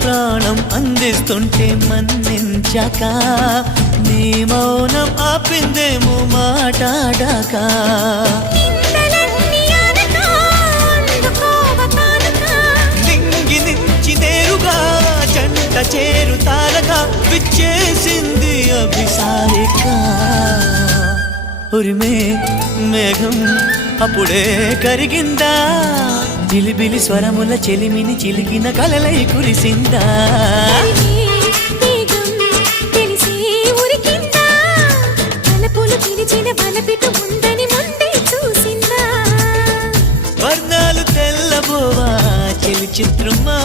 ప్రాణం అందిస్తుంటే మన్నించాక నీ మౌనం ఆపిందేమో మాటాడాక నింగి నుంచి నేరుగా జంట చేరుతారగా విచ్చేసింది అభిసారిక ఉరిమే మేఘం అప్పుడే కరిగిందా బిలిబిలి స్వరముల చెలిమిని చిలికిన కలలై కురిసిందా వర్ణాలు తెల్లబోవా చెలి చిత్రమా